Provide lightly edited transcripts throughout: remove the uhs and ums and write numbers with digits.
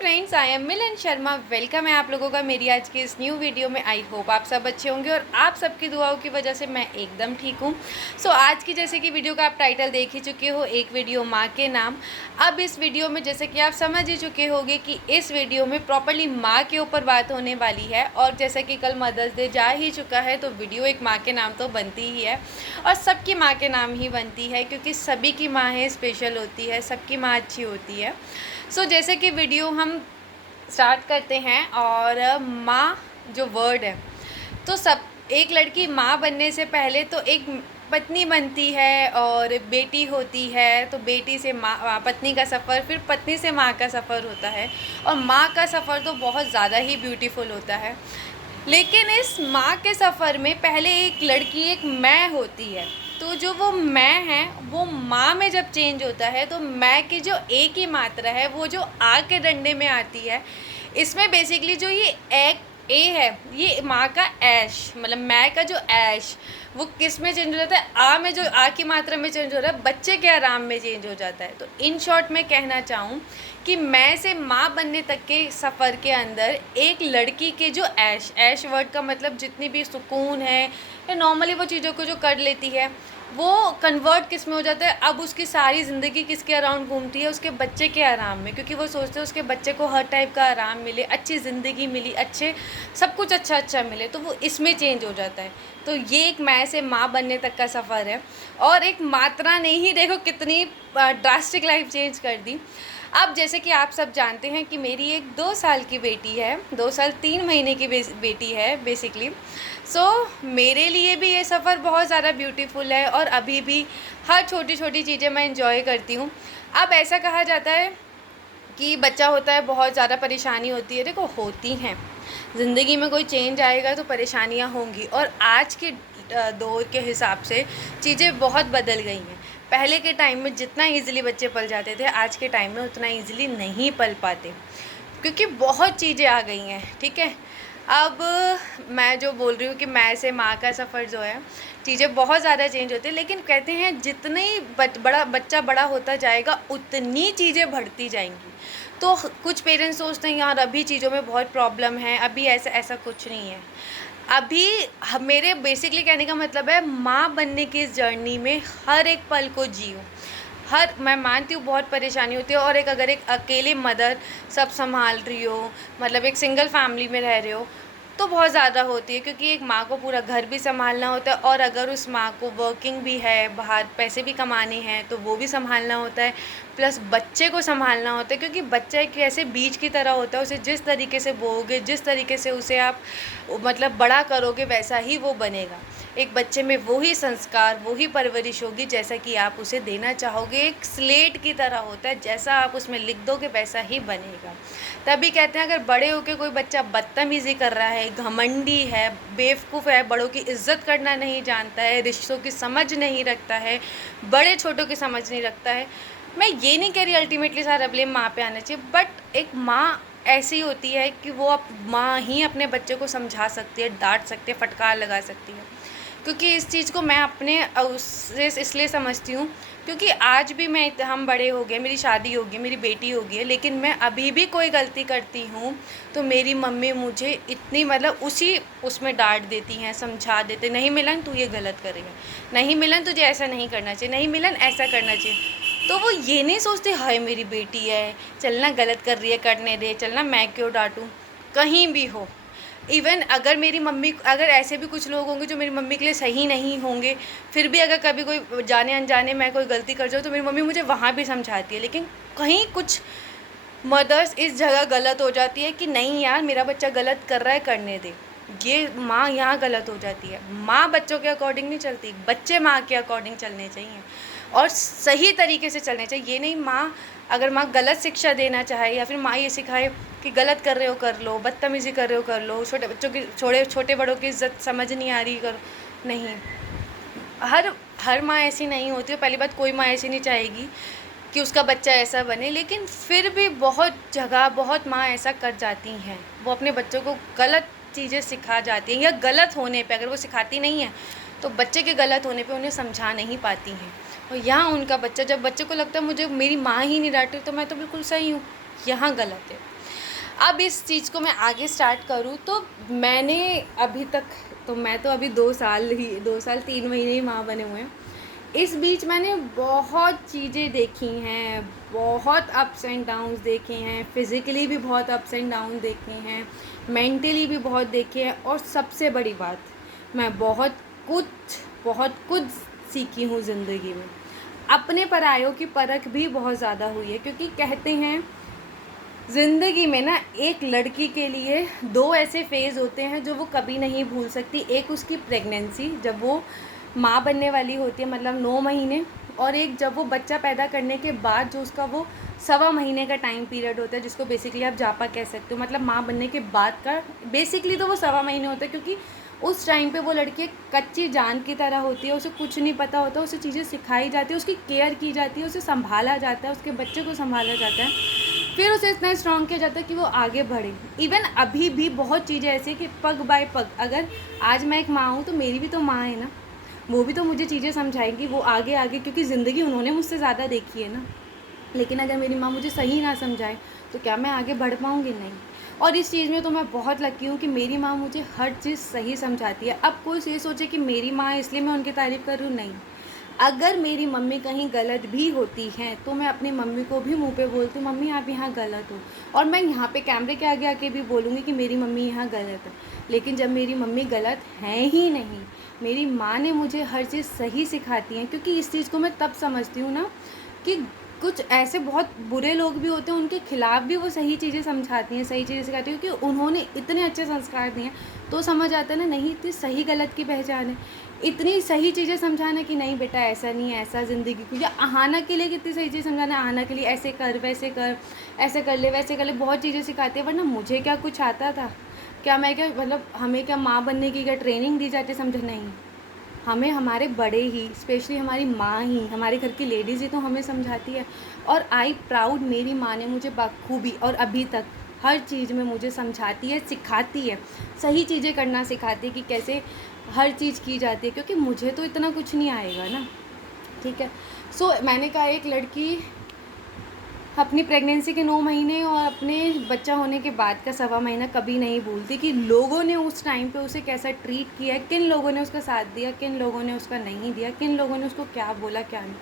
Friends, I am Milan Sharma. Welcome है आप लोगों का मेरी आज की इस न्यू वीडियो में। आई होप आप सब अच्छे होंगे और आप सबकी दुआओं की वजह से मैं एकदम ठीक हूँ। सो आज की जैसे कि वीडियो का आप टाइटल देख ही चुके हो, एक वीडियो माँ के नाम। अब इस वीडियो में जैसे कि आप समझ ही चुके होंगे कि इस वीडियो में प्रॉपरली माँ के ऊपर बात होने वाली है। और जैसे कि कल मदर्स डे जा ही चुका है तो वीडियो एक माँ के नाम तो बनती ही है और सबकी माँ के नाम ही बनती है, क्योंकि सभी की माँ है स्पेशल होती है, सबकी माँ अच्छी होती है। जैसे कि वीडियो हम स्टार्ट करते हैं। और माँ जो वर्ड है, तो सब एक लड़की माँ बनने से पहले तो एक पत्नी बनती है और बेटी होती है। तो बेटी से माँ, पत्नी का सफ़र, फिर पत्नी से माँ का सफ़र होता है। और माँ का सफ़र तो बहुत ज़्यादा ही ब्यूटीफुल होता है। लेकिन इस माँ के सफ़र में पहले एक लड़की, एक मैं होती है। तो जो वो मैं है वो माँ में जब चेंज होता है तो मैं की जो एक ही मात्रा है वो जो आ के डंडे में आती है। इसमें बेसिकली जो ये एक ए है, ये माँ का ऐश, मतलब मैं का जो ऐश वो किस में चेंज हो जाता है? आ में, जो आ की मात्रा में चेंज हो रहा है, बच्चे के आराम में चेंज हो जाता है। तो इन शॉर्ट में कहना चाहूँ कि मैं से माँ बनने तक के सफ़र के अंदर एक लड़की के जो ऐश, ऐश वर्ड का मतलब जितनी भी सुकून है या नॉर्मली वो चीज़ों को जो कर लेती है, वो कन्वर्ट किस में हो जाता है? अब उसकी सारी ज़िंदगी किसके अराउंड घूमती है? उसके बच्चे के आराम में, क्योंकि वो सोचते हैं उसके बच्चे को हर टाइप का आराम मिले, अच्छी ज़िंदगी मिली, अच्छे सब कुछ अच्छा मिले, तो वो इसमें चेंज हो जाता है। तो ये एक मैं से माँ बनने तक का सफ़र है। और एक मात्रा ने ही देखो कितनी ड्रास्टिक लाइफ चेंज कर दी। अब जैसे कि आप सब जानते हैं कि मेरी एक 2 साल की बेटी है, 2 साल 3 महीने की बेटी है बेसिकली। मेरे लिए भी ये सफ़र बहुत ज़्यादा ब्यूटीफुल है और अभी भी हर छोटी छोटी चीज़ें मैं इंजॉय करती हूँ। अब ऐसा कहा जाता है कि बच्चा होता है बहुत ज़्यादा परेशानी होती है, देखो होती हैं, ज़िंदगी में कोई चेंज आएगा तो परेशानियाँ होंगी। और आज के दौर के हिसाब से चीज़ें बहुत बदल गई हैं। पहले के टाइम में जितना इजीली बच्चे पल जाते थे, आज के टाइम में उतना इजीली नहीं पल पाते, क्योंकि बहुत चीज़ें आ गई हैं। ठीक है, अब मैं जो बोल रही हूँ कि मैं से माँ का सफ़र जो है, चीज़ें बहुत ज़्यादा चेंज होती है। लेकिन कहते हैं जितनी बड़ा बच्चा बड़ा होता जाएगा उतनी चीज़ें बढ़ती जाएंगी। तो कुछ पेरेंट्स सोचते हैं यार अभी चीज़ों में बहुत प्रॉब्लम है, अभी ऐसा ऐसा कुछ नहीं है। अभी मेरे बेसिकली कहने का मतलब है, माँ बनने की इस जर्नी में हर एक पल को जियो। मैं मानती हूँ बहुत परेशानी होती है, और अगर एक अकेले मदर सब संभाल रही हो, मतलब एक सिंगल फैमिली में रह रहे हो, तो बहुत ज़्यादा होती है, क्योंकि एक माँ को पूरा घर भी संभालना होता है। और अगर उस माँ को वर्किंग भी है, बाहर पैसे भी कमाने हैं, तो वो भी संभालना होता है, प्लस बच्चे को संभालना होता है। क्योंकि बच्चा एक ऐसे बीज की तरह होता है, उसे जिस तरीके से बोओगे, जिस तरीके से उसे आप मतलब बड़ा करोगे, वैसा ही वो बनेगा। एक बच्चे में वही संस्कार, वही परवरिश होगी जैसा कि आप उसे देना चाहोगे। एक स्लेट की तरह होता है, जैसा आप उसमें लिख दोगे वैसा ही बनेगा। तभी कहते हैं अगर बड़े होकर कोई बच्चा बदतमीज़ी कर रहा है, घमंडी है, बेवकूफ़ है, बड़ों की इज़्ज़त करना नहीं जानता है, रिश्तों की समझ नहीं रखता है, बड़े छोटों की समझ नहीं रखता है, मैं ये नहीं कह रही अल्टीमेटली सारा ब्लेम माँ पे आना चाहिए, बट एक माँ ऐसी होती है कि वो माँ ही अपने बच्चे को समझा सकती है, डांट सकती है, फटकार लगा सकती है। क्योंकि इस चीज़ को मैं अपने उससे इसलिए समझती हूँ, क्योंकि आज भी हम बड़े हो गए, मेरी शादी हो गई, मेरी बेटी हो गई है, लेकिन मैं अभी भी कोई गलती करती हूँ तो मेरी मम्मी मुझे इतनी मतलब उसी उसमें डांट देती हैं, समझा देते, नहीं मिलन तू ये गलत करेगा, नहीं मिलन तुझे ऐसा नहीं करना चाहिए, नहीं मिलन ऐसा करना चाहिए। तो वो ये नहीं सोचते हाय मेरी बेटी है, चलना गलत कर रही है, करने दे, चलना मैं क्यों डांटूँ। कहीं भी हो, इवन अगर मेरी मम्मी, अगर ऐसे भी कुछ लोग होंगे जो मेरी मम्मी के लिए सही नहीं होंगे, फिर भी अगर कभी कोई जाने अनजाने मैं कोई गलती कर जाऊँ तो मेरी मम्मी मुझे वहाँ भी समझाती है। लेकिन कहीं कुछ मदर्स इस जगह गलत हो जाती है कि नहीं यार मेरा बच्चा गलत कर रहा है, करने दे, ये माँ यहाँ गलत हो जाती है। माँ बच्चों के अकॉर्डिंग नहीं चलती, बच्चे माँ के अकॉर्डिंग चलने चाहिए और सही तरीके से चलने चाहिए। ये नहीं माँ, अगर माँ गलत शिक्षा देना चाहे या फिर माँ ये सिखाए कि गलत कर रहे हो कर लो, बदतमीज़ी कर रहे हो कर लो, छोटे बच्चों की छोटे बड़ों की इज़्ज़त समझ नहीं आ रही कर, नहीं, हर माँ ऐसी नहीं होती है। पहली बात, कोई माँ ऐसी नहीं चाहेगी कि उसका बच्चा ऐसा बने, लेकिन फिर भी बहुत जगह बहुत माँ ऐसा कर जाती हैं, वो अपने बच्चों को गलत चीज़ें सिखा जाती हैं, या गलत होने पे अगर वो सिखाती नहीं है तो बच्चे के गलत होने पे उन्हें समझा नहीं पाती हैं। और यहाँ उनका बच्चा, जब बच्चे को लगता है मुझे मेरी माँ ही नहीं डांट रही तो मैं तो बिल्कुल सही हूँ, यहाँ गलत है। अब इस चीज़ को मैं आगे स्टार्ट करूँ तो मैंने अभी तक तो मैं तो अभी 2 साल 3 महीने ही माँ बने हुए हैं। इस बीच मैंने बहुत चीज़ें देखी हैं, बहुत अप्स एंड डाउन्स देखे हैं, फिज़िकली भी बहुत अप्स एंड डाउन देखे हैं, मेंटली भी बहुत देखे हैं, और सबसे बड़ी बात, मैं बहुत कुछ सीखी हूँ ज़िंदगी में। अपने परायों की परख भी बहुत ज़्यादा हुई है, क्योंकि कहते हैं ज़िंदगी में ना एक लड़की के लिए 2 ऐसे फ़ेज़ होते हैं जो वो कभी नहीं भूल सकती। एक उसकी प्रेगनेंसी, जब वो माँ बनने वाली होती है, मतलब 9 महीने, और एक जब वो बच्चा पैदा करने के बाद जो उसका वो सवा महीने का टाइम पीरियड होता है, जिसको बेसिकली आप जापा कह सकते हो, मतलब माँ बनने के बाद का। बेसिकली तो वो सवा महीने होता है, क्योंकि उस टाइम पे वो लड़की एक कच्ची जान की तरह होती है, उसे कुछ नहीं पता होता, उसे चीज़ें सिखाई जाती है, उसकी केयर की जाती है, उसे संभाला जाता है, उसके बच्चे को संभाला जाता है, फिर उसे इतना स्ट्रॉन्ग किया जाता है कि वो आगे बढ़े। इवन अभी भी बहुत चीज़ें ऐसी कि पग बाय पग, अगर आज मैं एक माँ हूँ तो मेरी भी तो माँ है ना, वो भी तो मुझे चीज़ें समझाएंगी, वो आगे आगे, क्योंकि ज़िंदगी उन्होंने मुझसे ज़्यादा देखी है ना। लेकिन अगर मेरी माँ मुझे सही ना समझाए तो क्या मैं आगे बढ़ पाऊँगी? नहीं। और इस चीज़ में तो मैं बहुत लकी हूँ कि मेरी माँ मुझे हर चीज़ सही समझाती है। अब कोई ये सोचे कि मेरी माँ है इसलिए मैं उनकी तारीफ़ कर रही हूँ, नहीं। अगर मेरी मम्मी कहीं गलत भी होती हैं तो मैं अपनी मम्मी को भी मुंह पे बोलती हूँ, मम्मी आप यहाँ गलत हो। और मैं यहाँ पे कैमरे के आगे आके भी बोलूँगी कि मेरी मम्मी यहाँ गलत है। लेकिन जब मेरी मम्मी गलत है ही नहीं, मेरी माँ ने मुझे हर चीज़ सही सिखाती हैं, क्योंकि इस चीज़ को मैं तब समझती हूँ ना कि कुछ ऐसे बहुत बुरे लोग भी होते हैं, उनके खिलाफ भी वो सही चीज़ें समझाती हैं, सही चीज़ें सिखाती हैं, क्योंकि उन्होंने इतने अच्छे संस्कार दिए हैं। तो समझ आता है ना, नहीं इतनी सही गलत की पहचान है, इतनी सही चीज़ें समझाना कि नहीं बेटा ऐसा नहीं है, ऐसा ज़िंदगी की। या आहाना के लिए कितनी सही चीज़ समझाना, आहाना के लिए ऐसे कर वैसे कर, ऐसे कर ले वैसे कर ले, बहुत चीज़ें सिखाती है। वरना मुझे क्या कुछ आता था? क्या मैं क्या मतलब हमें क्या माँ बनने की क्या ट्रेनिंग दी जाती, समझ नहीं। हमें हमारे बड़े ही, स्पेशली हमारी माँ ही, हमारे घर की लेडीज़ ही तो हमें समझाती है। और आई प्राउड, मेरी माँ ने मुझे बखूबी और अभी तक हर चीज़ में मुझे समझाती है, सिखाती है, सही चीज़ें करना सिखाती है कि कैसे हर चीज़ की जाती है, क्योंकि मुझे तो इतना कुछ नहीं आएगा ना। ठीक है। सो मैंने कहा एक लड़की अपनी प्रेगनेंसी के 9 महीने और अपने बच्चा होने के बाद का सवा महीना कभी नहीं भूलती कि लोगों ने उस टाइम पे उसे कैसा ट्रीट किया है, किन लोगों ने उसका साथ दिया, किन लोगों ने उसका नहीं दिया, किन लोगों ने उसको क्या बोला क्या नहीं।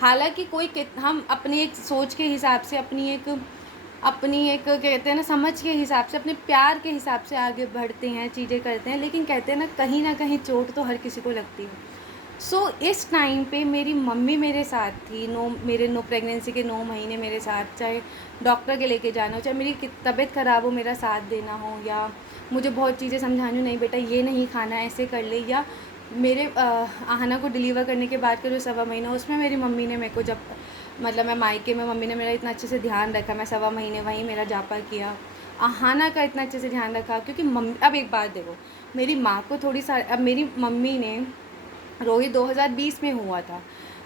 हालांकि हम अपनी एक सोच के हिसाब से, अपनी एक कहते हैं ना समझ के हिसाब से, अपने प्यार के हिसाब से आगे बढ़ते हैं, चीज़ें करते हैं, लेकिन कहते हैं ना कहीं चोट तो हर किसी को लगती है। इस टाइम पे मेरी मम्मी मेरे साथ थी, मेरे प्रेगनेंसी के 9 महीने मेरे साथ, चाहे डॉक्टर के लेके जाना हो, चाहे मेरी तबीयत ख़राब हो मेरा साथ देना हो, या मुझे बहुत चीज़ें समझानी हो, नहीं बेटा ये नहीं खाना ऐसे कर ले, या मेरे आहना को डिलीवर करने के बाद का जो सवा महीना, उसमें मेरी मम्मी ने मेरे को, जब मतलब मैं मायके में, मम्मी ने मेरा इतना अच्छे से ध्यान रखा, मैं सवा महीने वहीं मेरा जापा किया, आहना का इतना अच्छे से ध्यान रखा, क्योंकि मम्मी, अब एक बात देखो, मेरी माँ को थोड़ी सा, अब मेरी मम्मी ने, रोहित 2020 में हुआ था,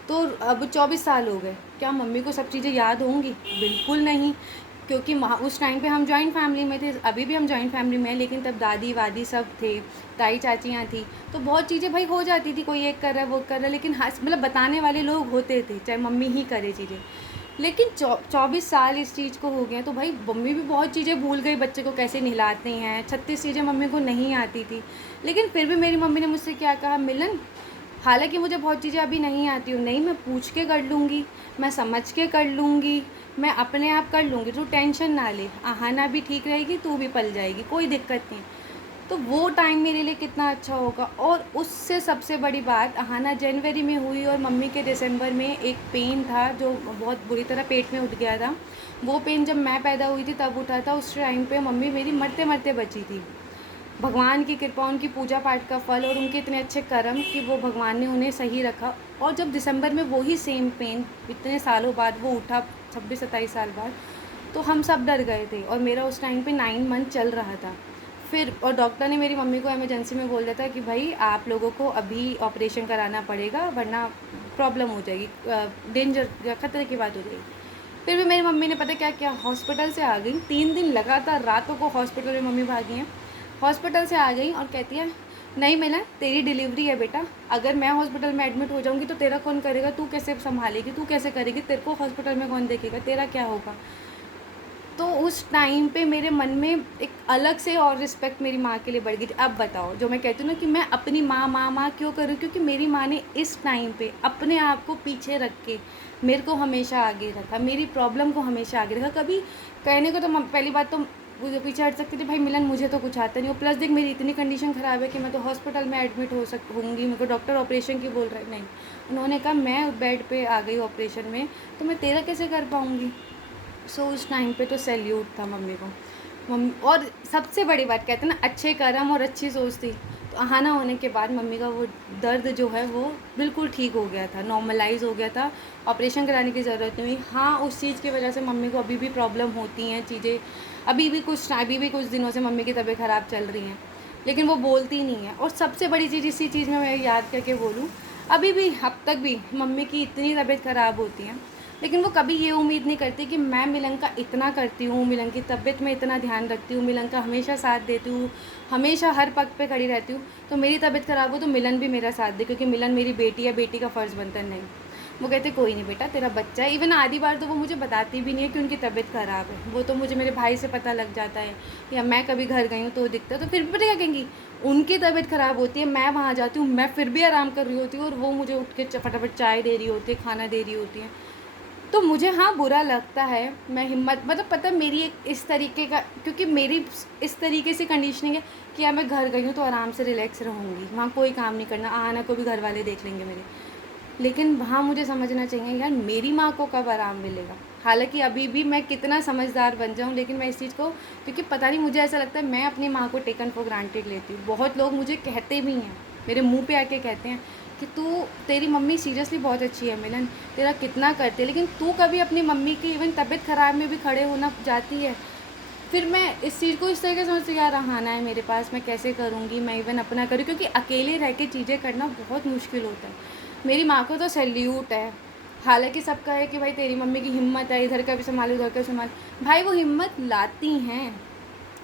तो अब 24 साल हो गए, क्या मम्मी को सब चीज़ें याद होंगी? बिल्कुल नहीं, क्योंकि उस टाइम पे हम जॉइंट फैमिली में थे, अभी भी हम जॉइंट फैमिली में हैं, लेकिन तब दादी वादी सब थे, ताई चाचियाँ थी, तो बहुत चीज़ें भाई हो जाती थी, कोई एक कर रहा है वो कर रहा है, लेकिन मतलब बताने वाले लोग होते थे, चाहे मम्मी ही करे चीज़ें। लेकिन 24 साल इस चीज़ को हो गए, तो भाई मम्मी भी बहुत चीज़ें भूल गई, बच्चे को कैसे नहलाते हैं, 36 चीज़ें मम्मी को नहीं आती थी। लेकिन फिर भी मेरी मम्मी ने मुझसे क्या कहा, मिलन हालांकि मुझे बहुत चीज़ें अभी नहीं आती हूँ, नहीं मैं पूछ के कर लूँगी, मैं समझ के कर लूँगी, मैं अपने आप कर लूँगी, तू टेंशन ना ले, आहाना भी ठीक रहेगी, तू भी पल जाएगी, कोई दिक्कत नहीं। तो वो टाइम मेरे लिए कितना अच्छा होगा। और उससे सबसे बड़ी बात, आहाना जनवरी में हुई और मम्मी के दिसंबर में एक पेन था जो बहुत बुरी तरह पेट में उठ गया था। वो पेन जब मैं पैदा हुई थी तब उठा था, उस टाइम पे मम्मी मेरी मरते मरते बची थी। भगवान की कृपा, उनकी पूजा पाठ का फल और उनके इतने अच्छे कर्म कि वो भगवान ने उन्हें सही रखा। और जब दिसंबर में वही सेम पेन इतने सालों बाद वो उठा, 26-27 साल बाद, तो हम सब डर गए थे। और मेरा उस टाइम पे 9 मंथ चल रहा था। फिर और डॉक्टर ने मेरी मम्मी को इमरजेंसी में बोल दिया था कि भाई आप लोगों को अभी ऑपरेशन कराना पड़ेगा, वरना प्रॉब्लम हो जाएगी, डेंजर या खतरे की बात हो जाएगी। फिर भी मेरी मम्मी ने पता क्या किया, हॉस्पिटल से आ गई, 3 दिन लगातार रातों को हॉस्पिटल में मम्मी भागी हैं। हॉस्पिटल से आ गई और कहती है, नहीं मिला, तेरी डिलीवरी है बेटा, अगर मैं हॉस्पिटल में एडमिट हो जाऊंगी तो तेरा कौन करेगा, तू कैसे संभालेगी, तू कैसे करेगी, तेरे को हॉस्पिटल में कौन देखेगा, तेरा क्या होगा। तो उस टाइम पे मेरे मन में एक अलग से और रिस्पेक्ट मेरी माँ के लिए बढ़ गई थी। अब बताओ, जो मैं कहती हूँ ना कि मैं अपनी माँ माँ माँ क्यों कर रही हूँ, क्योंकि मेरी माँ ने इस टाइम पे अपने आप को पीछे रख के मेरे को हमेशा आगे रखा, मेरी प्रॉब्लम को हमेशा आगे रखा। कभी कहने को तो पहली बात तो मुझे पीछे हट सकती थी, भाई मिलन मुझे तो कुछ आता नहीं हो, प्लस देख मेरी इतनी कंडीशन ख़राब है कि मैं तो हॉस्पिटल में एडमिट होंगी, मेरे को डॉक्टर ऑपरेशन की बोल रहा है। नहीं, उन्होंने कहा मैं बेड पे आ गई ऑपरेशन में, तो मैं तेरा कैसे कर पाऊँगी। सो उस टाइम पे तो सैल्यूट था मम्मी को। मम्मी, और सबसे बड़ी बात कहते हैं ना, अच्छे कर्म और अच्छी सोच थी। तो आहाना होने के बाद मम्मी का वो दर्द जो है वो बिल्कुल ठीक हो गया था, नॉर्मलाइज़ हो गया था, ऑपरेशन कराने की ज़रूरत नहीं हुई। हाँ, उस चीज़ की वजह से मम्मी को अभी भी प्रॉब्लम होती हैं चीज़ें, अभी भी कुछ दिनों से मम्मी की तबीयत ख़राब चल रही हैं, लेकिन वो बोलती नहीं है। और सबसे बड़ी चीज़ इसी चीज़ में मैं याद करके बोलूँ, अभी भी अब तक भी मम्मी की इतनी तबीयत ख़राब होती है, लेकिन वो कभी ये उम्मीद नहीं करती कि मैं मिलन का इतना करती हूँ, मिलन की तबीयत में इतना ध्यान रखती हूँ, मिलन का हमेशा साथ देती हूँ, हमेशा हर पग पे खड़ी रहती हूँ, तो मेरी तबीयत ख़राब हो तो मिलन भी मेरा साथ दे, क्योंकि मिलन मेरी बेटी है, बेटी का फ़र्ज़ बनता है। नहीं, वो कहते कोई नहीं बेटा, तेरा बच्चा है। इवन आधी बार तो वो मुझे बताती भी नहीं है कि उनकी तबीयत ख़राब है, वो तो मुझे मेरे भाई से पता लग जाता है, या मैं कभी घर गई हूँ तो दिखता है, तो फिर भी पता क्या कहेंगी, उनकी तबीयत ख़राब होती है, मैं वहाँ जाती हूँ, मैं फिर भी आराम कर रही होती हूँ, और वो मुझे उठ के फटाफट चाय दे रही होती है, खाना दे रही होती है। तो मुझे हाँ बुरा लगता है, मैं हिम्मत मतलब पता है मेरी एक इस तरीके का, क्योंकि मेरी इस तरीके से कंडीशनिंग है कि यार मैं घर गई हूँ तो आराम से रिलैक्स रहूँगी, वहाँ कोई काम नहीं करना, आना को भी घर वाले देख लेंगे मेरे। लेकिन वहाँ मुझे समझना चाहिए यार मेरी माँ को कब आराम मिलेगा। हालांकि अभी भी मैं कितना समझदार बन जाऊँ, लेकिन मैं इस चीज़ को, क्योंकि पता नहीं मुझे ऐसा लगता है मैं अपनी माँ को टेकन फॉर ग्रांटेड लेती हूँ। बहुत लोग मुझे कहते भी हैं, मेरे मुँह पे आके कहते हैं कि तेरी मम्मी सीरियसली बहुत अच्छी है मिलन, तेरा कितना करते है, लेकिन तू कभी अपनी मम्मी की इवन तबीयत ख़राब में भी खड़े होना जाती है। फिर मैं इस चीज़ को इस तरीके से समझती, यार आना है मेरे पास, मैं कैसे करूँगी, मैं इवन अपना करूँ, क्योंकि अकेले रह के चीज़ें करना बहुत मुश्किल होता है। मेरी माँ को तो सैल्यूट है। हालांकि सबका है कि भाई तेरी मम्मी की हिम्मत है, इधर का भी संभालो उधर का भी संभाल, भाई वो हिम्मत लाती हैं,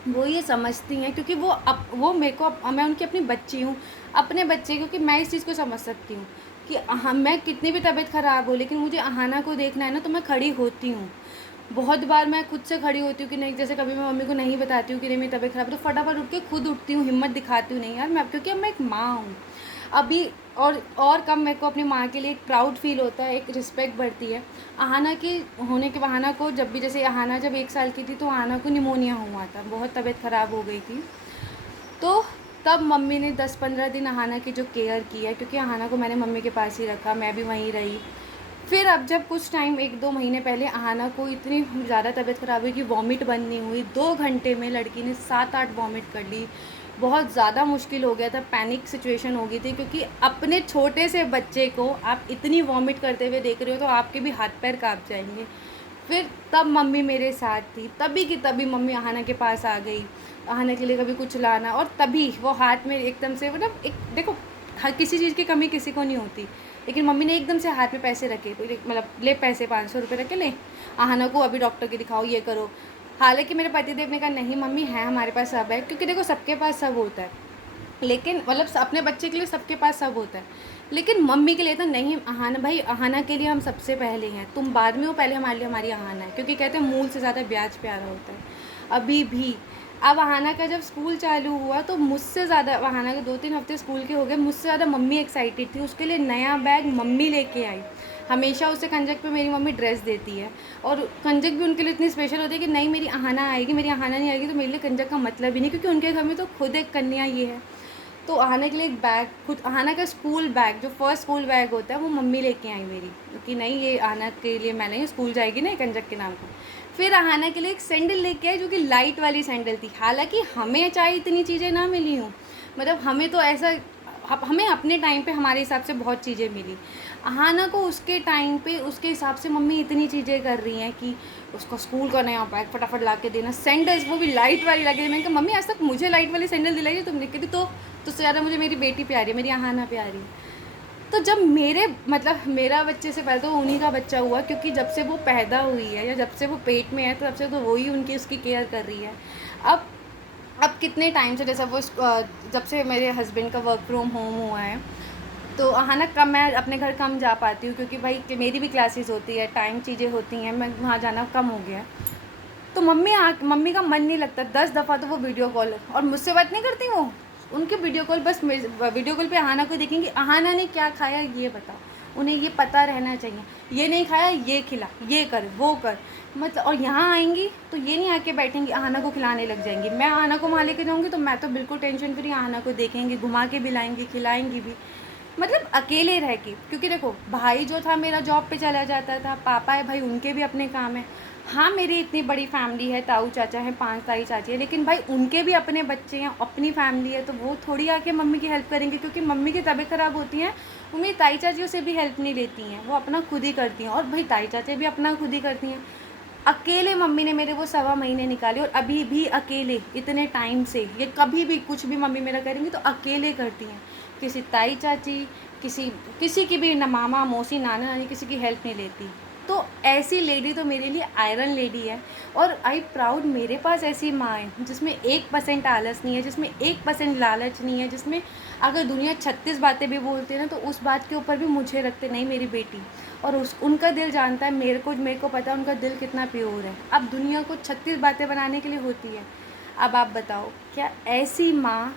वो ये समझती हैं, क्योंकि वो मेरे को मैं उनकी अपनी बच्ची हूँ, अपने बच्चे, क्योंकि मैं इस चीज़ को समझ सकती हूँ कि मैं कितनी भी तबीयत ख़राब हो, लेकिन मुझे आहाना को देखना है ना, तो मैं खड़ी होती हूँ। बहुत बार मैं खुद से खड़ी होती हूँ कि नहीं, जैसे कभी मैं मम्मी को नहीं बताती हूँ कि नहीं मेरी तबीयत ख़राब है, तो फटाफट उठ के खुद उठती हूँ, हिम्मत दिखाती हूँ, नहीं यार मैं, क्योंकि अब मैं एक माँ हूँ अभी। और कम मेरे को अपनी माँ के लिए एक प्राउड फील होता है, एक रिस्पेक्ट बढ़ती है। आहाना के होने के आहाना को जब भी, जैसे आहाना जब 1 साल की थी तो आहाना को निमोनिया हुआ था, बहुत तबीयत ख़राब हो गई थी। तो तब मम्मी ने 10-15 दिन आहाना की जो केयर की है, क्योंकि आहाना को मैंने मम्मी के पास ही रखा, मैं भी वहीं रही। फिर अब जब कुछ टाइम 1-2 महीने पहले आहाना को इतनी ज़्यादा तबीयत ख़राब हुई कि वॉमिट बंद नहीं हुई, 2 घंटे में लड़की ने 7-8 वॉमिट कर ली। बहुत ज़्यादा मुश्किल हो गया था, पैनिक सिचुएशन हो गई थी, क्योंकि अपने छोटे से बच्चे को आप इतनी वॉमिट करते हुए देख रहे हो तो आपके भी हाथ पैर काँप जाएंगे। फिर तब मम्मी मेरे साथ थी, तभी की तभी मम्मी आहाना के पास आ गई, आहाना के लिए कभी कुछ लाना, और तभी वो हाथ में एकदम से, मतलब एक देखो, हर किसी चीज़ की कमी किसी को नहीं होती, लेकिन मम्मी ने एकदम से हाथ में पैसे रखे, मतलब ले पैसे 500 रुपये रखे, ले आहाना को अभी डॉक्टर के दिखाओ, ये करो। हालांकि मेरे पतिदेव ने कहा नहीं मम्मी है हमारे पास सब है, क्योंकि देखो सबके पास सब होता है, लेकिन मतलब अपने बच्चे के लिए सबके पास सब होता है, लेकिन मम्मी के लिए तो नहीं। आहाना भाई, आहाना के लिए हम सबसे पहले हैं, तुम बाद में हो, पहले हमारे लिए हमारी आहाना है, क्योंकि कहते हैं मूल से ज़्यादा ब्याज प्यारा होता है। अभी भी अब आहाना का जब स्कूल चालू हुआ तो मुझसे ज़्यादा, आहाना के 2-3 हफ्ते स्कूल के हो गए, मुझसे ज़्यादा मम्मी एक्साइटेड थी, उसके लिए नया बैग मम्मी लेके आई। हमेशा उसे कंजक पे मेरी मम्मी ड्रेस देती है, और कंजक भी उनके लिए इतनी स्पेशल होती है कि नहीं मेरी आहाना आएगी, मेरी आहाना नहीं आएगी तो मेरे लिए कंजक का मतलब ही नहीं, क्योंकि उनके घर में तो खुद एक कन्या ये है। तो आहाना के लिए एक बैग, खुद आहाना का स्कूल बैग, जो फर्स्ट स्कूल बैग होता है वो मम्मी लेके आई मेरी, कि नहीं ये आहाना के लिए मैं नहीं, स्कूल जाएगी ना कंजक के नाम पर। फिर आहाना के लिए एक सैंडल लेके आई, जो कि लाइट वाली सैंडल थी। हालांकि हमें चाहे इतनी चीज़ें ना मिली हूँ, मतलब हमें तो ऐसा, हमें अपने टाइम पे हमारे हिसाब से बहुत चीज़ें मिली, आहाना को उसके टाइम पे उसके हिसाब से मम्मी इतनी चीज़ें कर रही हैं कि उसको स्कूल का नया बैग फटाफट ला के देना, सैंडल्स वो भी लाइट वाली ला के देना। मैंने कहा मम्मी आज तक मुझे लाइट वाली सैंडल दिलाई है तुमने, कहती तो उससे ज़्यादा मुझे मेरी बेटी प्यारी है, मेरी आहाना प्यारी है। तो जब मेरे मतलब मेरा बच्चे से पहले तो उन्हीं का बच्चा हुआ, क्योंकि जब से वो पैदा हुई है या जब से वो पेट में है तो तब से तो वही उनकी उसकी केयर कर रही है। अब अब कितने टाइम से, जैसा वो जब से मेरे हस्बैंड का वर्क फ्रॉम होम हुआ है, तो आहाना कम, मैं अपने घर कम जा पाती हूँ, क्योंकि भाई मेरी भी क्लासेस होती है, टाइम चीज़ें होती हैं, मैं वहाँ जाना कम हो गया है। तो मम्मी का मन नहीं लगता, 10 दफ़ा तो वो वीडियो कॉल, और मुझसे बात नहीं करती वो, उनके वीडियो कॉल, बस वीडियो कॉल पे अहाना को देखेंगे, अहाना ने क्या खाया ये बताओ, उन्हें ये पता रहना चाहिए, ये नहीं खाया ये खिला, ये कर वो कर, मतलब। और यहाँ आएंगी तो ये नहीं आके बैठेंगी अहाना को खिलाने लग जाएंगी। मैं अहाना को वहाँ लेके जाऊँगी तो मैं तो बिल्कुल टेंशन फ्री, अहाना को देखेंगी, घुमा के भी लाएंगी, खिलाएंगी भी, मतलब अकेले रह के। क्योंकि देखो भाई जो था मेरा जॉब पे चला जाता था, पापा है भाई उनके भी अपने काम है। हाँ मेरी इतनी बड़ी फैमिली है, ताऊ चाचा हैं, 5 ताई चाची है, लेकिन भाई उनके भी अपने बच्चे हैं, अपनी फैमिली है, तो वो थोड़ी आके मम्मी की हेल्प करेंगे। क्योंकि मम्मी की तबीयत ख़राब होती है, वो मेरी ताई चाचियों से भी हेल्प नहीं लेती हैं, वो अपना खुद ही करती हैं, और भाई ताई चाचे भी अपना खुद ही करती हैं। अकेले मम्मी ने मेरे वो 1.25 महीने निकाले, और अभी भी अकेले इतने टाइम से, ये कभी भी कुछ भी मम्मी मेरा करेंगी तो अकेले करती हैं। किसी ताई चाची, किसी की भी, ना मामा मौसी नाना नानी, किसी की हेल्प नहीं लेती। तो ऐसी लेडी तो मेरे लिए आयरन लेडी है। और आई प्राउड मेरे पास ऐसी माँ है जिसमें 1% आलस नहीं है, जिसमें 1% लालच नहीं है, जिसमें अगर दुनिया 36 बातें भी बोलती है ना तो उस बात के ऊपर भी मुझे रखते नहीं मेरी बेटी। और उनका दिल जानता है, मेरे को पता है उनका दिल कितना प्योर है। अब दुनिया को 36 बातें बनाने के लिए होती है। अब आप बताओ क्या ऐसी माँ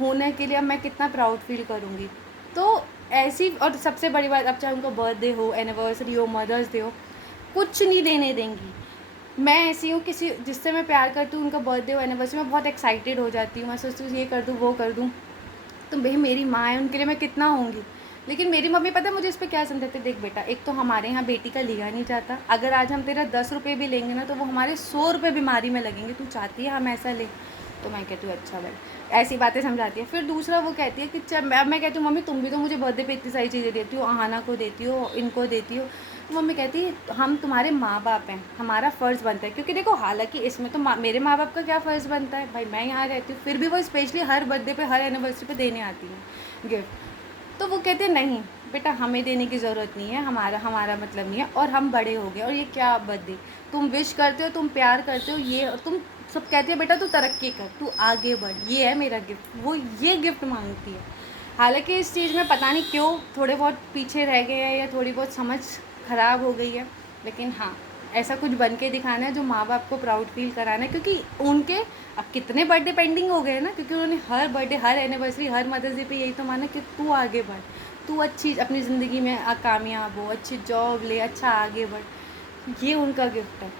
होने के लिए अब मैं कितना प्राउड फील करूँगी। तो ऐसी, और सबसे बड़ी बात, अब चाहे उनका बर्थडे हो, एनिवर्सरी हो, मदर्स डे हो, कुछ नहीं लेने देंगी। मैं ऐसी हूँ, किसी जिससे मैं प्यार करती हूँ, उनका बर्थडे हो, एनिवर्सरी, मैं बहुत एक्साइटेड हो जाती हूँ, मैं सोचती हूँ ये कर दूँ वो कर दूँ। तो भाई मेरी माँ है, उनके लिए मैं कितना होंगी। लेकिन मेरी मम्मी पता है मुझे इस पर क्या समझाते, देख बेटा, एक तो हमारे यहाँ बेटी का लिया नहीं जाता, अगर आज हम तेरा 10 रुपये भी लेंगे ना तो वो हमारे 100 रुपये बीमारी में लगेंगे, तू चाहती है हम ऐसा लें। तो मैं कहती हूँ अच्छा भाई, ऐसी बातें समझाती है। फिर दूसरा वो कहती है कि मैं कहती हूँ मम्मी तुम भी तो मुझे बर्थडे पे इतनी सारी चीज़ें देती हो, अहाना को देती हो, इनको देती हो। तो मम्मी कहती है हम तुम्हारे माँ बाप हैं, हमारा फ़र्ज़ बनता है। क्योंकि देखो हालांकि इसमें तो मेरे माँ बाप का क्या फ़र्ज़ बनता है, भाई मैं यहाँ रहती हूँ, फिर भी वो स्पेशली हर बर्थडे पे, हर एनिवर्सरी पे देने आती हैं गिफ्ट। तो वो कहते हैं नहीं बेटा हमें देने की ज़रूरत नहीं है, हमारा मतलब नहीं है, और हम बड़े हो गए, और ये क्या बर्थडे, तुम विश करते हो, तुम प्यार करते हो, ये, और तुम सब कहते हैं बेटा तू तरक्की कर, तू आगे बढ़, ये है मेरा गिफ्ट। वो ये गिफ्ट मांगती है। हालांकि इस चीज़ में पता नहीं क्यों थोड़े बहुत पीछे रह गए हैं, या थोड़ी बहुत समझ ख़राब हो गई है। लेकिन हाँ, ऐसा कुछ बन के दिखाना है जो माँ बाप को प्राउड फील कराना है। क्योंकि उनके अब कितने बर्थडे पेंडिंग हो गए हैं ना, क्योंकि उन्होंने हर बर्थडे, हर एनिवर्सरी, हर मदर्स डे पे यही तो माना कि तू आगे बढ़, तू अच्छी अपनी ज़िंदगी में कामयाब हो, अच्छी जॉब ले, अच्छा आगे बढ़। ये उनका गिफ्ट है।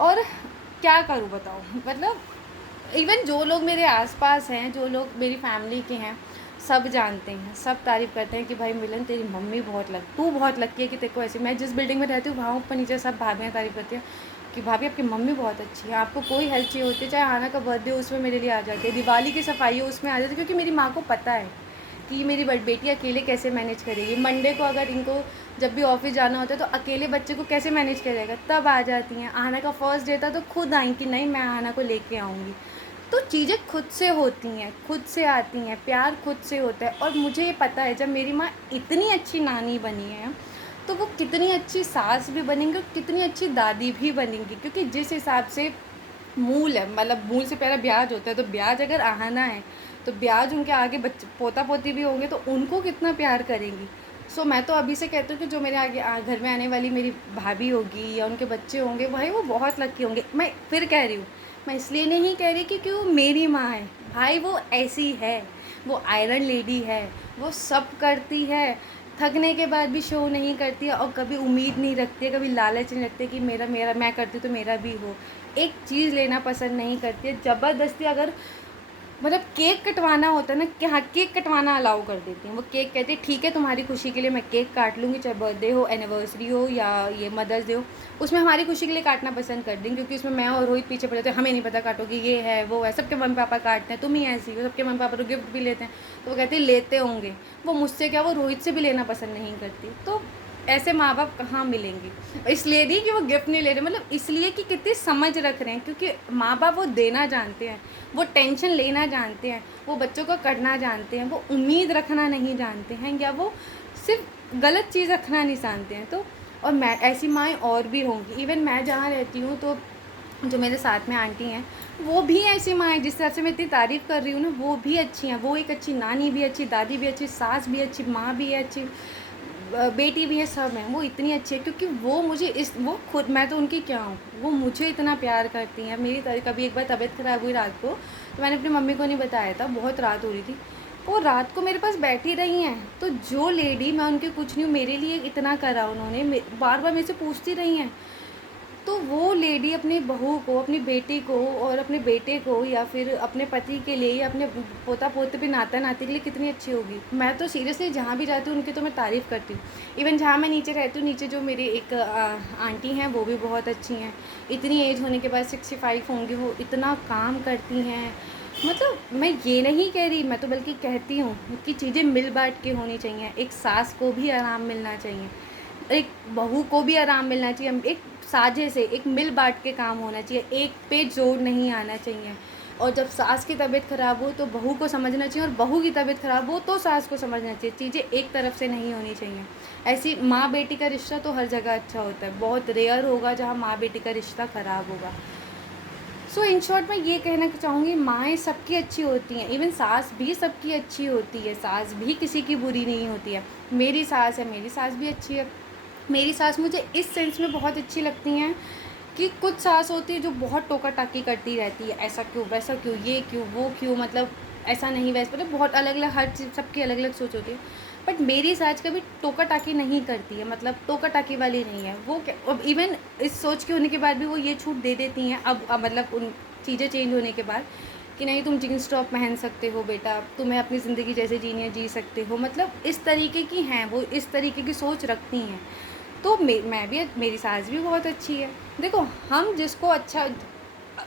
और क्या करूँ बताओ, मतलब इवन जो लोग मेरे आसपास हैं, जो लोग मेरी फैमिली के हैं, सब जानते हैं, सब तारीफ़ करते हैं कि भाई मिलन तेरी मम्मी तू बहुत लकी है कि तेरे को ऐसी। मैं जिस बिल्डिंग में रहती हूँ वहाँ ऊपर नीचे सब भाभियाँ तारीफ़ करती हैं कि भाभी आपकी मम्मी बहुत अच्छी है, आपको कोई हेल्प चाहिए होती है, चाहे आना का बर्थडे हो उसमें मेरे लिए आ जाती है, दिवाली की सफाई हो उसमें आ जाती है। क्योंकि मेरी माँ को पता है कि मेरी बेटी अकेले कैसे मैनेज करेगी। मंडे को अगर इनको जब भी ऑफिस जाना होता है तो अकेले बच्चे को कैसे मैनेज करेगा, तब आ जाती हैं। आना का फर्स्ट डे था तो खुद आई कि नहीं मैं आना को लेके आऊँगी। तो चीज़ें खुद से होती हैं, खुद से आती हैं, प्यार खुद से होता है। और मुझे ये पता है जब मेरी माँ इतनी अच्छी नानी बनी है तो वो कितनी अच्छी सास भी बनेंगी और कितनी अच्छी दादी भी बनेंगी। क्योंकि जिस हिसाब से मूल है, मतलब मूल से पहले ब्याज होता है, तो ब्याज अगर आहाना है तो ब्याज उनके आगे बच्चे पोता पोती भी होंगे तो उनको कितना प्यार करेंगी। सो मैं तो अभी से कहती हूँ कि जो मेरे आगे घर में आने वाली मेरी भाभी होगी या उनके बच्चे होंगे, भाई वो बहुत लकी होंगे। मैं फिर कह रही हूँ, मैं इसलिए नहीं कह रही क्योंकि वो मेरी माँ है, भाई वो ऐसी है, वो आयरन लेडी है, वो सब करती है, थकने के बाद भी शो नहीं करती है, और कभी उम्मीद नहीं रखती है, कभी लालच नहीं रखती है कि मेरा मेरा मैं करती तो मेरा भी हो। एक चीज़ लेना पसंद नहीं करती है, ज़बरदस्ती अगर मतलब केक कटवाना होता है ना कि हाँ केक कटवाना अलाउ कर देती हैं। वो केक कहती है ठीक है तुम्हारी खुशी के लिए मैं केक काट लूँगी, चाहे बर्थडे हो, एनिवर्सरी हो या ये मदर्स डे हो, उसमें हमारी खुशी के लिए काटना पसंद कर देंगे। क्योंकि उसमें मैं और रोहित पीछे पड़ जाते हैं, हमें नहीं पता काटोगी, ये है वो है, सबके मम्मी पापा काटते हैं, तुम ही ऐसी हो, सबके मम्मी पापा तो गिफ्ट भी लेते हैं। तो वो कहती है लेते होंगे, वो मुझसे क्या, वो रोहित से भी लेना पसंद नहीं करती। तो ऐसे माँ बाप कहाँ मिलेंगे। इसलिए नहीं कि वो गिफ्ट नहीं ले रहे, मतलब इसलिए कि कितनी समझ रख रहे हैं। क्योंकि माँ बाप वो देना जानते हैं, वो टेंशन लेना जानते हैं, वो बच्चों को करना जानते हैं, वो उम्मीद रखना नहीं जानते हैं, या वो सिर्फ गलत चीज़ रखना नहीं जानते हैं। तो और मैं ऐसी माएँ और भी होंगी। इवन मैं जहाँ रहती हूँ तो जो मेरे साथ में आंटी हैं वो भी ऐसी माँ है, जिस तरह से मैं इतनी तारीफ़ कर रही हूँ ना, वो भी अच्छी हैं। वो एक अच्छी नानी भी अच्छी, दादी भी अच्छी, सास भी अच्छी, माँ भी है अच्छी, बेटी भी है, सब हैं, वो इतनी अच्छी है क्योंकि वो मुझे वो खुद, मैं तो उनकी क्या हूँ, वो मुझे इतना प्यार करती हैं। मेरी कभी एक बार तबीयत ख़राब हुई रात को, तो मैंने अपनी मम्मी को नहीं बताया था, बहुत रात हो रही थी, वो रात को मेरे पास बैठी रही हैं। तो जो लेडी, मैं उनके कुछ नहीं हूँ, मेरे लिए इतना करा उन्होंने, बार बार मेरे से पूछती रही हैं। तो वो लेडी अपनी बहू को, अपनी बेटी को और अपने बेटे को या फिर अपने पति के लिए या अपने पोता पोते पे, नाता नाती के लिए कितनी अच्छी होगी। मैं तो सीरियसली जहाँ भी जाती हूँ उनकी तो मैं तारीफ़ करती हूँ। इवन जहाँ मैं नीचे रहती हूँ, नीचे जो मेरी एक आंटी हैं, वो भी बहुत अच्छी हैं। इतनी एज होने के बाद 65 होंगी, वो इतना काम करती हैं। मतलब मैं ये नहीं कह रही, मैं तो बल्कि कहती हूँ कि चीज़ें मिल बाँट के होनी चाहिए। एक सास को भी आराम मिलना चाहिए, एक बहू को भी आराम मिलना चाहिए, एक साझे से, एक मिल बाँट के काम होना चाहिए, एक पे जोर नहीं आना चाहिए। और जब सास की तबीयत ख़राब हो तो बहू को समझना चाहिए, और बहू की तबीयत ख़राब हो तो सास को समझना चाहिए। चीज़ें एक तरफ से नहीं होनी चाहिए। ऐसी माँ बेटी का रिश्ता तो हर जगह अच्छा होता है, बहुत रेयर होगा जहाँ माँ बेटी का रिश्ता ख़राब होगा। सो इन शॉर्ट मैं ये कहना चाहूँगी, माएँ सबकी अच्छी होती हैं, इवन सास भी सबकी अच्छी होती है, सास भी किसी की बुरी नहीं होती है। मेरी सास है, मेरी सास भी अच्छी है। मेरी सास मुझे इस सेंस में बहुत अच्छी लगती हैं कि कुछ सास होती है जो बहुत टोका-टाकी करती रहती है, ऐसा क्यों, वैसा क्यों, ये क्यों, वो क्यों, मतलब ऐसा नहीं, वैसा, मतलब बहुत अलग-अलग, हर चीज़ सबकी अलग-अलग सोच होती है। बट मेरी सास कभी टोका-टाकी नहीं करती है, मतलब टोका-टाकी वाली नहीं है। वो क्या, अब इवन इस सोच के होने के बाद भी वो ये छूट दे देती हैं, अब मतलब उन चीज़ें चेंज होने के बाद, कि नहीं तुम जीन्स टॉप पहन सकते हो बेटा, तुम्हें अपनी ज़िंदगी जैसे जीनी है जी सकते हो, मतलब इस तरीके की हैं वो, इस तरीके की सोच रखती हैं। तो मैं भी, मेरी सास भी बहुत अच्छी है। देखो, हम जिसको अच्छा,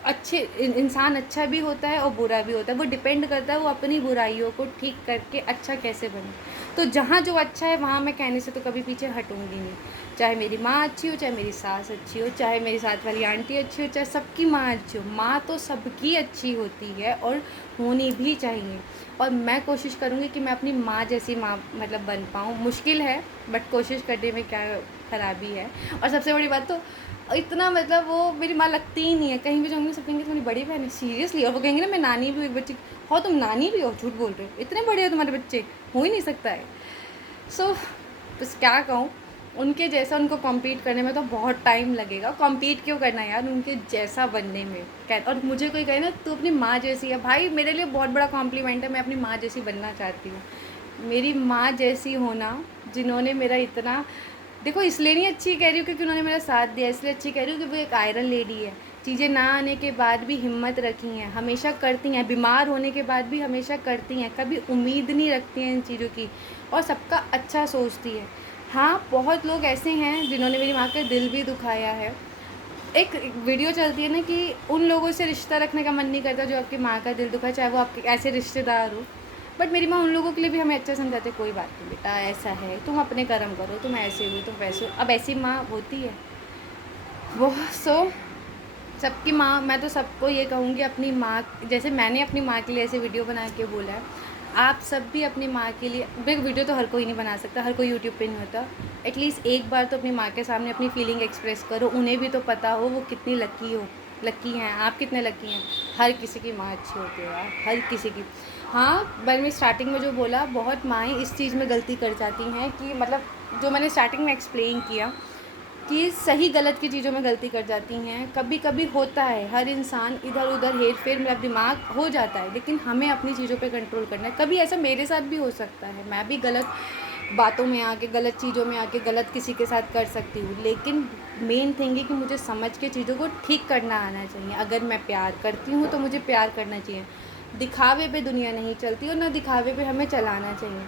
अच्छे इंसान अच्छा भी होता है और बुरा भी होता है, वो डिपेंड करता है वो अपनी बुराइयों को ठीक करके अच्छा कैसे बने। तो जहाँ जो अच्छा है वहाँ मैं कहने से तो कभी पीछे हटूँगी नहीं। चाहे मेरी माँ अच्छी हो, चाहे मेरी सास अच्छी हो, चाहे मेरी साथ वाली आंटी अच्छी हो, चाहे सबकी माँ अच्छी हो, माँ तो सबकी अच्छी होती है और होनी भी चाहिए। और मैं कोशिश करूँगी कि मैं अपनी माँ जैसी माँ मतलब बन पाऊँ। मुश्किल है, बट कोशिश करने में क्या ख़राबी है। और सबसे बड़ी बात तो, इतना मतलब वो मेरी माँ लगती ही नहीं है। कहीं भी जाऊँगी सब कहेंगे तुम्हारी बड़ी बहन है, सीरियसली। और वो कहेंगे ना मैं नानी भी हूँ एक बच्ची की। हो तुम नानी भी हो, झूठ बोल रहे हो, इतने बड़े हो तुम्हारे बच्चे, हो ही नहीं सकता है। सो बस क्या कहूँ, उनके जैसा उनको कॉम्पीट करने में तो बहुत टाइम लगेगा। कॉम्पीट क्यों करना यार, उनके जैसा बनने में कह, और मुझे कोई कहे ना तू अपनी माँ जैसी है, भाई मेरे लिए बहुत बड़ा कॉम्प्लीमेंट है, मैं अपनी माँ जैसी बनना चाहती हूँ। मेरी माँ जैसी होना, जिन्होंने मेरा इतना, देखो इसलिए नहीं अच्छी कह रही हूँ क्योंकि उन्होंने मेरा साथ दिया, इसलिए अच्छी कह रही हूँ कि वो एक आयरन लेडी है। चीज़ें ना आने के बाद भी हिम्मत रखी हैं, हमेशा करती हैं, बीमार होने के बाद भी हमेशा करती हैं, कभी उम्मीद नहीं रखती हैं इन चीज़ों की, और सबका अच्छा सोचती है। हाँ, बहुत लोग ऐसे हैं जिन्होंने मेरी माँ का दिल भी दुखाया है। एक वीडियो चलती है ना कि उन लोगों से रिश्ता रखने का मन नहीं करता जो आपकी माँ का दिल दुखाए, चाहे वो आपके ऐसे रिश्तेदार हो। बट मेरी माँ उन लोगों के लिए भी हमें अच्छा समझाते, कोई बात नहीं बेटा, ऐसा है, तुम अपने कर्म करो, तुम ऐसे हो, तुम वैसे हो। अब ऐसी माँ होती है वो। सो सबकी माँ, मैं तो सबको ये कहूँगी, अपनी माँ जैसे मैंने अपनी माँ के लिए ऐसे वीडियो बना के बोला है, आप सब भी अपनी माँ के लिए, देख वीडियो तो हर कोई नहीं बना सकता, हर कोई यूट्यूब पे नहीं होता। एटलीस्ट एक बार तो अपनी माँ के सामने अपनी फीलिंग एक्सप्रेस करो, उन्हें भी तो पता हो वो कितनी लकी हैं, आप कितने लकी हैं। हर किसी की माँ अच्छी होती है यार, हर किसी की। हाँ, मैंने स्टार्टिंग में जो बोला, बहुत माएँ इस चीज़ में गलती कर जाती हैं कि मतलब जो मैंने स्टार्टिंग में एक्सप्लेन किया कि सही गलत की चीज़ों में गलती कर जाती हैं। कभी कभी होता है, हर इंसान इधर उधर हेर फेर, मेरा दिमाग हो जाता है, लेकिन हमें अपनी चीज़ों पे कंट्रोल करना है। कभी ऐसा मेरे साथ भी हो सकता है, मैं भी गलत बातों में आके, गलत चीज़ों में आके गलत किसी के साथ कर सकती हूँ, लेकिन मेन थिंग है कि मुझे समझ के चीज़ों को ठीक करना आना चाहिए। अगर मैं प्यार करती हूँ तो मुझे प्यार करना चाहिए। दिखावे पे दुनिया नहीं चलती और ना दिखावे पे हमें चलाना चाहिए।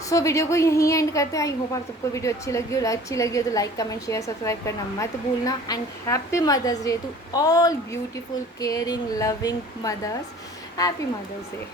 सो वीडियो को यहीं एंड करते हैं। आई होप आप सबको वीडियो अच्छी लगी हो तो लाइक कमेंट शेयर सब्सक्राइब करना मत भूलना। And happy mother's day to all beautiful caring loving mothers. Happy mother's day.